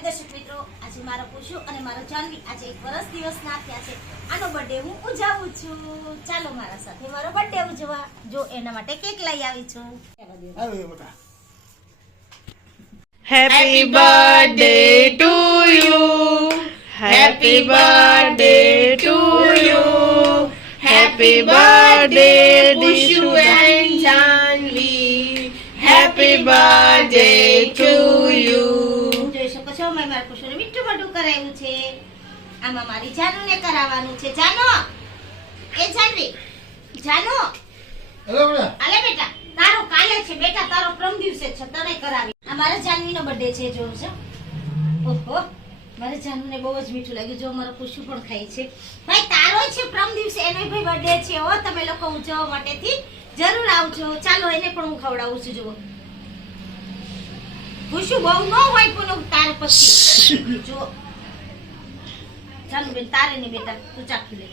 દર્શક મિત્રો, આજે મારો પૂછું અને મારો જાનવી આજે 1 વર્ષ દિવસના થયા છે. આનો બર્થડે હું ઉજવું છું. ચાલો મારા સાથે મારો બર્થડે ઉજવવા. જો એના માટે કેક લઈ આવી છું. Happy birthday to you. Happy birthday to you. Happy birthday, Dishu and Janvi. Happy birthday to you. જોઈ શકો છો મેં મારા પૂછું મીઠું મોઢું કરાવ્યું છે. આમાં મારી જાનુને કરાવવાનું છે. જાનો, એ જાનવી, જાનો, હેલો બેટા. આલે બેટા, તારો કાલે છે બેટા, તારો પ્રમ દિવસે છે, તને કરાવી. આ મારા જાનવીનો બર્થડે છે. જોઉં છો, ઓહો મારા જાનુને બહુ જ મીઠું લાગ્યું. જો મારો પૂછું પણ ખાય છે. ભાઈ તારો છે પ્રમ દિવસે, એનો ભાઈ બર્થડે છે. હો તમે લોકો ઉજવવા માટેથી જરૂર આવજો. ચાલો એને પણ હું ખવડાવું છું. જુઓ પૂછું બહુ ન હોય પણ તાર પછી જો ચાલો બેન તારે ને બેટા તું ચાખી લે.